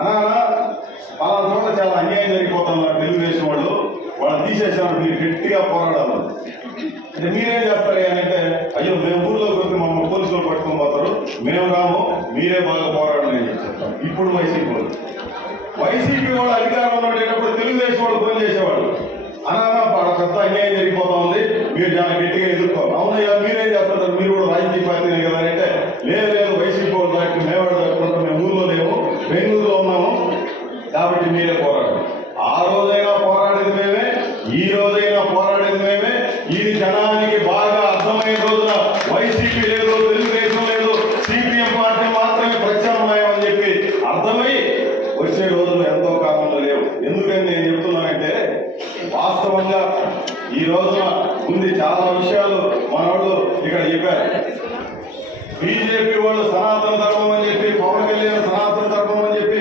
అలా పలా చోట్ల చాలా అన్యాయం జరిగిపోతున్నారు తెలుగుదేశం వాళ్ళు తీసేసారు. మీరు గట్టిగా పోరాడాలి. అంటే మీరేం చేస్తారు అంటే అయ్యో మేము ఊర్లోకి వచ్చి మమ్మల్ని పోలీసులు పట్టుకొని పోతారు, మేము రాము, మీరే బాగా పోరాడాలని అని చెప్తాం. ఇప్పుడు వైసీపీ వాళ్ళు అధికారంలో ఉండేటప్పుడు తెలుగుదేశం వాళ్ళు ఫోన్ చేసేవాళ్ళు, అనా పెద్ద అన్యాయం జరిగిపోతా ఉంది, మీరు చాలా గట్టిగా ఎదుర్కోవాలి. అవునయ్యా మీరేం చేస్తున్నారు, మీరు కూడా రాజకీయ పార్టీనే కదా అంటే లేదు వైసీపీ వాళ్ళు దానికి మేవాడు దాటుకుంటాం, మేము ఊర్లో లేము, బెంగళూరులో ఉన్నాము, కాబట్టి మీరే పోరాడు. ఆ రోజైనా పోరాడేది మేమే, ఈ రోజైనా పోరాడేది మేమే. ఇది జనానికి బాగా అర్థమైన రోజున వైసీపీ లేదు, తెలుగుదేశం లేదు, సిపిఎం పార్టీ మాత్రమే ప్రత్యామ్నాయం అని చెప్పి అర్థమై వచ్చే రోజులు ఎంతో కాలంలో లేవు. ఎందుకని నేను చెప్తున్నానంటే వాస్తవంగా ఈ రోజున ఉంది చాలా విషయాలు మన వాళ్ళు ఇక్కడ చెప్పారు. బీజేపీ వాళ్ళు సనాతన ధర్మం అని చెప్పి, పవన్ కళ్యాణ్ సనాతన ధర్మం అని చెప్పి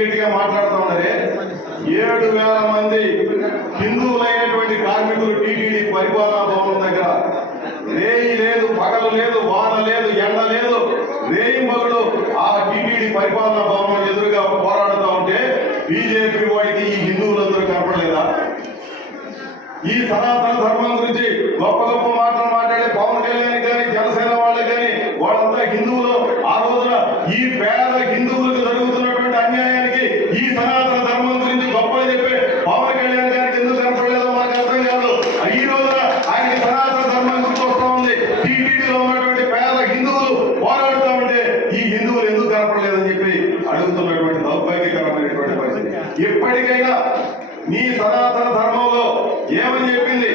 గట్టిగా మాట్లాడుతూ ఉన్నారే. 7,000 మంది హిందువులైనటువంటి కార్మికులు టీటీడీ పరిపాలనా భవనం దగ్గర రేయి లేదు, పగలు లేదు, వాన లేదు, ఎండ లేదు, రేయి మగుడు ఆ టీటీడీ పరిపాలనా భవనం ఎదురుగా పోరాడుతూ ఉంటే బీజేపీ వాడికి ఈ హిందువులందరూ కనపడలేదా? ఈ సనాతన ధర్మం గురించి గొప్ప గొప్ప మాటలు మాట్లాడే పవన్ కళ్యాణ్ కానీ జనసేన వాళ్ళు కానీ వాళ్ళంతా హిందువులు. ఆ రోజున ఈ పేద హిందువులకు జరుగుతున్నటువంటి అన్యాయానికి ఈ సనాతన ధర్మం గురించి గొప్పగా చెప్పే పవన్ కళ్యాణ్ గారికి ఎందుకు కనపడలేదో మనకు అర్థం కాదు. ఈ రోజున ఆయనకి సనాతన ధర్మం గుర్తొస్తా ఉంది. టీటీడీలో ఉన్నటువంటి పేద హిందువులు పోరాడుతూ ఉంటే ఈ హిందువులు ఎందుకు కనపడలేదని చెప్పి అడుగుతున్నటువంటి దౌర్భాగ్యకరమైనటువంటి పరిస్థితి. ఎప్పటికైనా నీ సనాతన ధర్మంలో ఏమని చెప్పింది?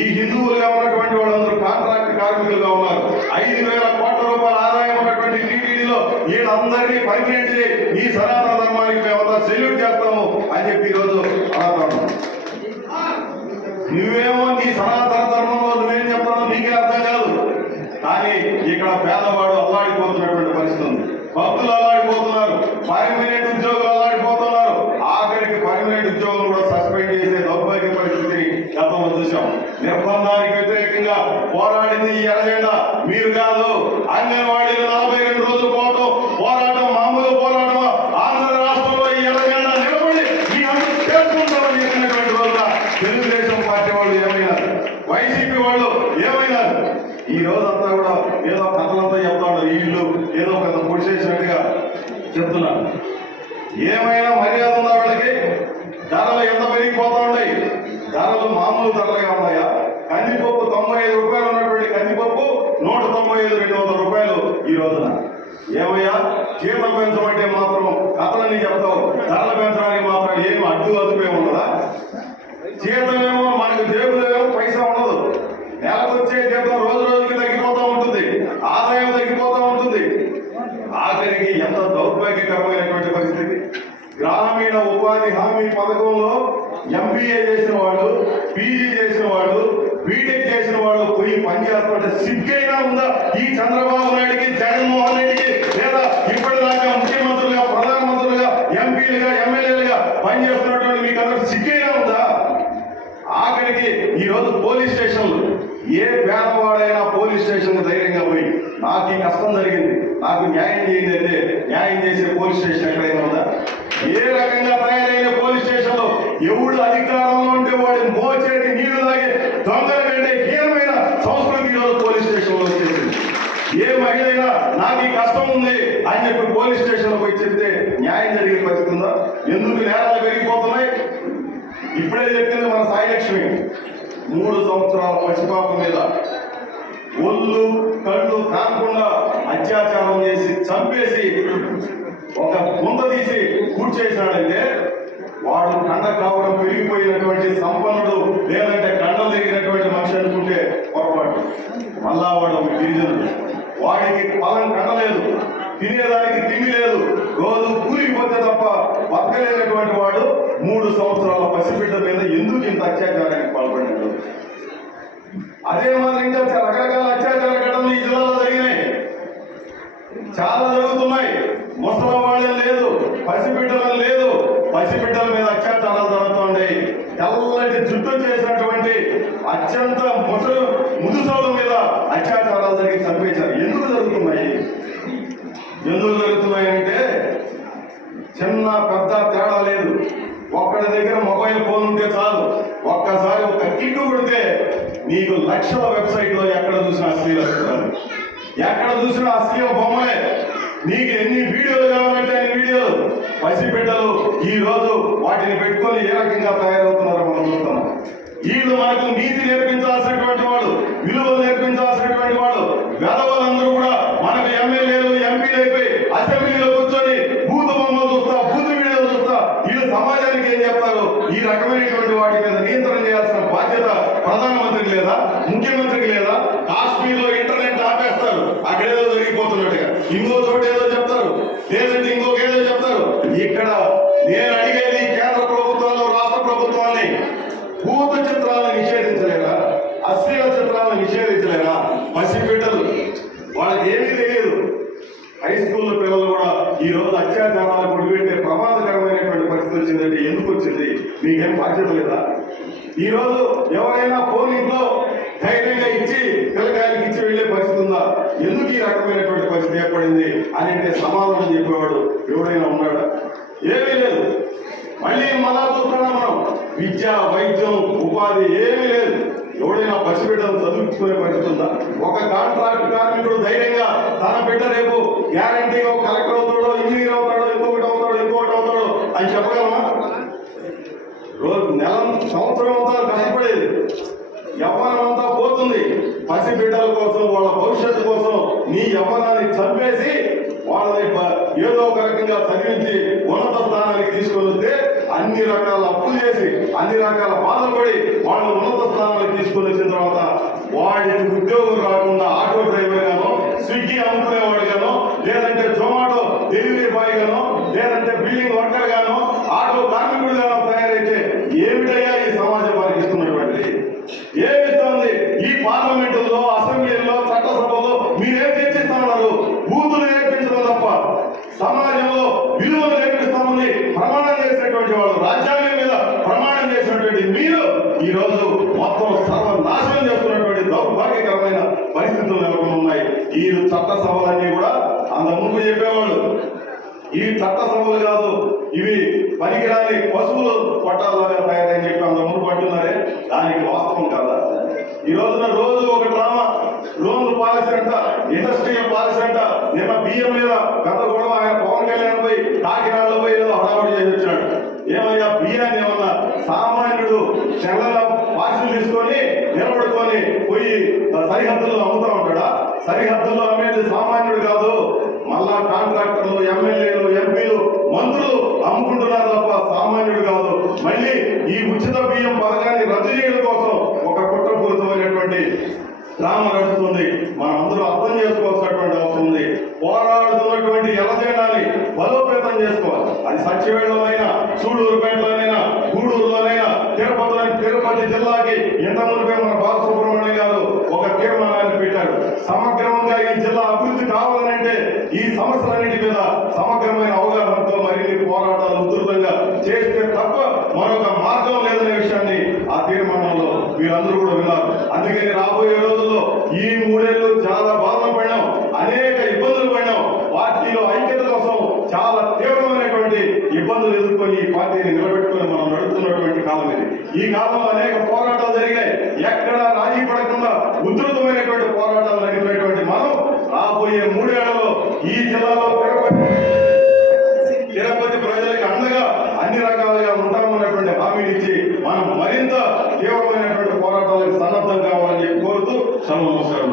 ఈ హిందువులుగా ఉన్నటువంటి వాళ్ళందరూ కాంట్రాక్ట్ కార్మికులుగా ఉన్నారు. 5,000 కోట్ల రూపాయల ఆదాయం ఉన్నటువంటి టీటీడీలో వీళ్ళందరినీ పర్మినెంట్ చేయి, ఈ సనాతన ధర్మానికి మేమంతా సెల్యూట్ చేస్తాము అని చెప్పి ఈరోజు అడుగుతాము. నువ్వేమో నీ సనాతన ధర్మంలో నువ్వేం చెప్తావు నీకే అర్థం కాదు. కానీ ఇక్కడ పేదవాడు అల్లాడిపోతున్నటువంటి పరిస్థితి ఉంది. భక్తులు అల్లాడిపోతున్నారు, పర్మనెంట్ ఉద్యోగులు అల్లాడిపోతున్నారు. ఆఖరికి పర్మనెంట్ ఉద్యోగులు కూడా సస్పెండ్ చేసే దౌర్భాగ్య పరిస్థితిని గతంలో చూసాం. నిర్బంధానికి వ్యతిరేకంగా పోరాడింది ఈ ఎర్రజెండా, మీరు కాదు. అంగన్వాడీలు 42 రోజులు పోరాటం మామూలు పోరాటమా? ఆంధ్ర రాష్ట్రంలో ఈ ఎర్రజెండా నిలబడి ఈ అందరూ చేసుకుంటామని చెప్పినటువంటి రోజున తెలుగుదేశం పార్టీ వాళ్ళు ఏమైనారు, వైసీపీ వాళ్ళు ఏమైనారు? ఈ రోజంతా కూడా ఏదో కథలంతా చెప్తాడు, వీళ్ళు ఏదో పెద్ద పొడి చేసినట్టుగా చెప్తున్నారు. ఏమైనా మర్యాద ఉందా వాళ్ళకి? ధరలు ఎంత పెరిగిపోతా ఉన్నాయి? ధరలు మామూలు ధరలుగా ఉన్నాయా? కందిపప్పు 95 రూపాయలు ఉన్నటువంటి కందిపప్పు 195, 200 రూపాయలు ఈ రోజున. ఏమయ్యా జీతం పెంచమంటే మాత్రం కథలన్నీ చెప్తావు, ధరలు పెంచడానికి మాత్రం ఏం అదుపే ఉన్నదా? జీతమేమో మనకు జేబులో పైసా ఉండదు. నెలకు వచ్చే జీతం రోజు రోజుకి తగ్గిపోతూ ఉంటుంది, ఆదాయం తగ్గిపోతూ ఉంటుంది. ఆఖరికి ఎంత దౌర్భాగ్యకరమైనటువంటి పరిస్థితి. గ్రామీణ ఉపాధి హామీ పథకంలో ఎంబీఏ చేసిన వాళ్ళు, పీజీ చేసిన వాళ్ళు, బీటెక్ చేసిన వాళ్ళు పోయి పనిచేస్తుంటే సిగ్గైనా ఉందా ఈ చంద్రబాబు నాయుడికి, జగన్మోహన్ రెడ్డికి? లేదా ఇప్పటిదాకా ముఖ్యమంత్రులుగా, ప్రధానమంత్రులుగా, ఎంపీలుగా, ఎమ్మెల్యేలుగా పనిచేస్తున్నటువంటి మీకు అందరూ సిగ్గైనా ఉందా? ఆఖరికి ఈ రోజు పోలీస్ స్టేషన్లు, ఏ పేదవాడైనా పోలీస్ స్టేషన్ ధైర్యంగా పోయి నాకు ఈ కష్టం జరిగింది, నాకు న్యాయం చేయండి అంటే న్యాయం చేసే పోలీస్ స్టేషన్ ఎక్కడైనా ఉందా? ఏ రకంగా తయారైన పోలీస్ స్టేషన్ లో ఎవడు అధికారంలో ఉంటే వాడి మోచేతి నీళ్లు తాగే దొంగల కంటే హీనమైన సంస్కృతి ఈరోజు పోలీస్ స్టేషన్ లో వచ్చేసింది. ఏ మహిళైనా నాకు ఈ కష్టం ఉంది అని చెప్పి పోలీస్ స్టేషన్ లో పోయి చెప్తే న్యాయం జరిగే పరిస్థితి ఉందా? ఎందుకు నేరాలు పెరిగిపోతున్నాయి? ఇప్పుడే చెప్పింది మన సాయిలక్ష్మి, 3 సంవత్సరాల పసిపాప మీద ఒళ్ళు కళ్ళు కాకుండా అత్యాచారం చేసి చంపేసి ఒక గుంత తీసి కూర్చేసినాడంటే వాడు కండ కావడం పెరిగిపోయినటువంటి సంపన్నుడు, లేదంటే కండలు తిరిగినటువంటి మనిషి అనుకుంటే పొరపాటు. మళ్ళా వాడు ఒక గిరిజనుడు, వాడికి పొలం కండలేదు, తినేదానికి తిండి లేదు, రోజు కూలిపోతే తప్ప బతకలేనటువంటి వాడు 3 సంవత్సరాల పసిబిడ్డ మీద ఎందుకు ఇంత అత్యాచారానికి పాల్పడినాడు? అదే మాదిరి ఇంకా రకరకాల అత్యాచార ఘటనలు ఈ జిల్లాలో జరిగినాయి, చాలా జరుగుతున్నాయి. ముసలి వాళ్ళని లేదు, పసిబిడ్డలను లేదు, పసిబిడ్డల మీద అత్యాచారాలు జరుగుతున్నాయి. తెల్లటి జుట్టు చేసినటువంటి అత్యంత ముదుసోళ్ళ మీద అత్యాచారాలు జరిగి చంపేశారు. ఎందుకు జరుగుతున్నాయి? ఎందుకు జరుగుతున్నాయంటే చిన్న పెద్ద తేడా లేదు. ఒక్కడి దగ్గర మొబైల్ ఫోన్ ఉంటే చాలు, ఒక్కసారి ఒక కిక్ కొడితే నీకు లక్షల వెబ్సైట్లో ఎక్కడ చూసినా అశ్లీలస్తున్నారు, ఎక్కడ చూసినా అశ్లీల బొమ్మలే. నీకు ఎన్ని వీడియోలు కావాలంటే అన్ని వీడియోలు. పసిబిడ్డలు ఈ రోజు వాటిని పెట్టుకొని ఏ రకంగా తయారవుతున్నారో మనం చూస్తున్నాం. వీళ్ళు మనకు నీతి నేర్పించాల్సినటువంటి వాళ్ళు, విలువలు నేర్పించాల్సినటువంటి వాళ్ళు, వెధవలందరూ కూడా మనకు ఎమ్మెల్యేలు ఎంపీలు అయిపోయి అసెంబ్లీలో కూర్చొని బూతు బొమ్మలు చూస్తా, బూతు వీడియోలు చూస్తా వీళ్ళు సమాజానికి ఏం చెప్తారు? ఈ రకమైనటువంటి వాటి మీద నియంత్రణ చేయాల్సిన బాధ్యత ప్రధానమంత్రికి లేదా, ముఖ్యమంత్రికి లేదా? కాశ్మీర్లో ఇంటర్నెట్ ఆపేస్తారు, అక్కడేదో జరిగిపోతున్నట్టుగా. ఇంకో చోటు ఏదో చెప్తారు, లేదంటే ఇంకొక ఏదో చెప్తారు. ఇక్కడ నేను అడిగేది కేంద్ర ప్రభుత్వాలు, రాష్ట్ర ప్రభుత్వాన్ని భూత చిత్రాలను నిషేధించలేరా? అశ్లీల చిత్రాలను నిషేధించలేరా? పసిబిడ్డలు వాళ్ళకి ఏమీ తెలియదు. హై స్కూల్ పిల్లలు కూడా ఈ రోజు అత్యాచారాలు గుడిపెట్టే ప్రమాదకరమైనటువంటి పరిస్థితి వచ్చిందంటే ఎందుకు వచ్చింది? మీకేం బాధ్యత లేదా? ఈ రోజు ఎవరైనా ఫోన్ ఇంట్లో ధైర్యంగా ఇచ్చి పిల్లకాయలకి ఇచ్చి వెళ్లే పరిస్థితి ఉందా? ఎందుకు ఈ రకమైనటువంటి పరిస్థితి ఏర్పడింది అని అంటే సమాధానం చెప్పేవాడు ఎవడైనా ఉన్నాడా? ఏమీ లేదు. మళ్ళీ మళ్ళా చూస్తున్నాం మనం, విద్య, వైద్యం, ఉపాధి ఏమీ లేదు. ఎవడైనా పసిబిడ్డలు చదువుకునే పరిస్థితి ఉందా? ఒక కాంట్రాక్ట్ కార్మికుడు ధైర్యంగా తన బిడ్డ రేపు గ్యారంటీగా కలెక్టర్ అవుతాడో, ఇంజనీర్ అవుతాడో, ఇంకొకటి అవుతాడో అని చెప్పగలమా? రోజు నెల సంవత్సరం అంతా కష్టపడేది, యవ్వనం అంతా పోతుంది. పసిబిడ్డల కోసం, వాళ్ళ భవిష్యత్తు కోసం నీ యవ్వనాన్ని చంపేసి వాళ్ళని ఏదో ఒక రకంగా చదివించి ఉన్నత స్థానానికి తీసుకొని వస్తే అన్ని రకాల అప్పులు చేసి, అన్ని రకాల బాధలు పడి వాళ్ళని ఉన్నత స్థానానికి తీసుకొని వచ్చిన తర్వాత వాడికి ఉద్యోగం రాకుండా ఆటో డ్రైవర్ గానో, స్విగ్గీ అమ్ముకునేవాడు గానో, లేదంటే జొమాటో డెలివరీ బాయ్ గానో, లేదంటే బిల్డింగ్ వర్కర్ గానో, ఆటో కార్మికుడు గానో తయారైతే ఏమిటయ్యా ఈ సమాజం వారికి ఇస్తున్నటువంటిది? ఏమిస్తోంది? ఈ పార్లమెంటుల్లో, అసెంబ్లీల్లో, చట్టసభల్లో మీరేం చర్చిస్తున్నారు? బూతులు నేర్పించడం తప్ప సమాజంలో విలువలు నేర్పిస్తామని ప్రమాణం చేసినటువంటి వాళ్ళు, రాజ్యాంగం మీద ప్రమాణం చేసినటువంటి మీరు ఈ రోజు మొత్తం సర్వనాశనం చేస్తున్నటువంటి దౌర్భాగ్యకరమైన పరిస్థితులు నెలకొని ఉన్నాయి. ఈ చట్టసభలన్నీ కూడా అంతకుముందు చెప్పేవాళ్ళు ఇవి చట్టసభలు కాదు, ఇవి పనికిరాని పశువులు పట్టాలుగా తయారని చెప్పి అంతకుముందు పట్టున్నారే, దానికి వాస్తవం కదా? ఈ రోజున రోజు ఒక డ్రామా, లోన్లు పాలసీ అంట, ఇండస్ట్రియల్ పాలసీ అంట. నిన్న బియ్యం మీద గత గొడవ ఆయన పవన్ కళ్యాణ్ పోయి కాకినాడలో పోయి ఏదో హడావుడి చేసి వచ్చాడు. ఏమయ్యా బియ్యాన్ని ఏమన్నా సామాన్యుడు చెల్లెల పార్సీలు తీసుకొని నిలబడుకొని పోయి సరిహద్దుల్లో అమ్ముతా ఉంటాడా? సరిహద్దుల్లో అమ్మేది సామాన్యుడు కాదు, మళ్ళా కాంట్రాక్టర్లు, ఎమ్మెల్యేలు, ఎంపీలు, మంత్రులు అమ్ముకుంటున్నారు తప్ప సామాన్యుడు కాదు. మళ్ళీ ఈ ఉచిత బియ్యం పథకాన్ని రద్దు చేయడం కోసం ఒక కుట్రపూరితమైనటువంటి డ్రామా నడుస్తుంది. మనం అందరూ అర్థం చేసుకోవాల్సినటువంటి అవసరం ఉంది. పోరాడుతున్నటువంటి ఎర్రజెండాని బలోపేతం చేసుకోవాలి. అది సచివేళ్ళలోనైనా, సూడూరుపేటలోనైనా, గూడూరులోనైనా, తిరుపతి జిల్లాకి ఇంత మునిపే మన బాలసుబ్రహ్మణ్యం గారు ఒక తీర్మానాన్ని పెట్టాడు. సమగ్రంగా ఈ జిల్లా అభివృద్ధి కావాలనంటే ఈ సమస్యలన్నిటి మీద సమగ్రమైన అవగాహనతో మరిన్ని పోరాటాలు ఉధృతంగా చేస్తే తప్ప మరొక మార్గం లేదనే విషయాన్ని ఆ తీర్మానంలో మీరందరూ కూడా విన్నారు. అందుకని రాబోయే రోజుల్లో ఈ 3 ఏళ్ళు చాలా బాధలు పడినాం, అనేక ఇబ్బందులు పడినాం. పార్టీలో ఐక్యత కోసం చాలా తీవ్రమైనటువంటి ఇబ్బందులు ఎదుర్కొని ఈ పార్టీని నిలబెట్టుకుని మనం నడుపుతున్నటువంటి కాలం ఇది. ఈ కాలంలో అనేక పోరాటాలు జరిగాయి. ఎక్కడ రాజీ పడకుండా ఉధృతమైనటువంటి పోరాటాలు నడిపినటువంటి మనం రాబోయే 3 ఏళ్లలో ఈ జిల్లాలో తిరుపతి ప్రజలకు అండగా అన్ని రకాలుగా ఉంటామన్నటువంటి హామీనిచ్చి మనం మరింత తీవ్రమైనటువంటి పోరాటాలకు సన్నద్ధం కావాలని చెప్పి కోరుతూ నమస్కారం.